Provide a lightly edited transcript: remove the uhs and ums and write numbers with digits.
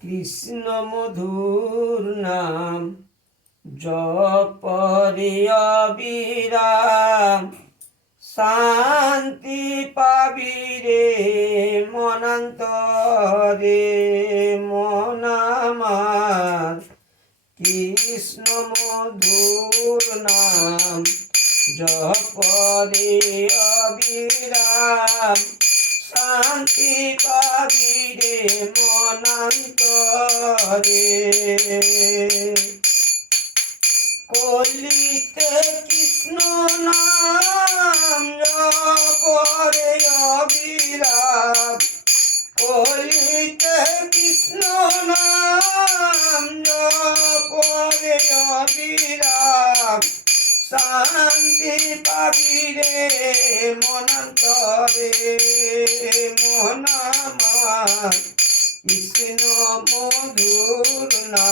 কৃষ্ণ মধুর নাম জপরে অবিরাম, শান্তি পাবি রে মনান্তরে। মন আমার কৃষ্ণ মধুর নাম জপরে অবিরাম, শান্তি পাবি রে মনান্তরে। কলিতে কৃষ্ণ নাম জপরে অবিরাম, কলিতে কৃষ্ণ নাম জপরে অবিরাম, শান্তি পাবি রে মনান্তরে। মন আমার কৃষ্ণ মধুর নাম।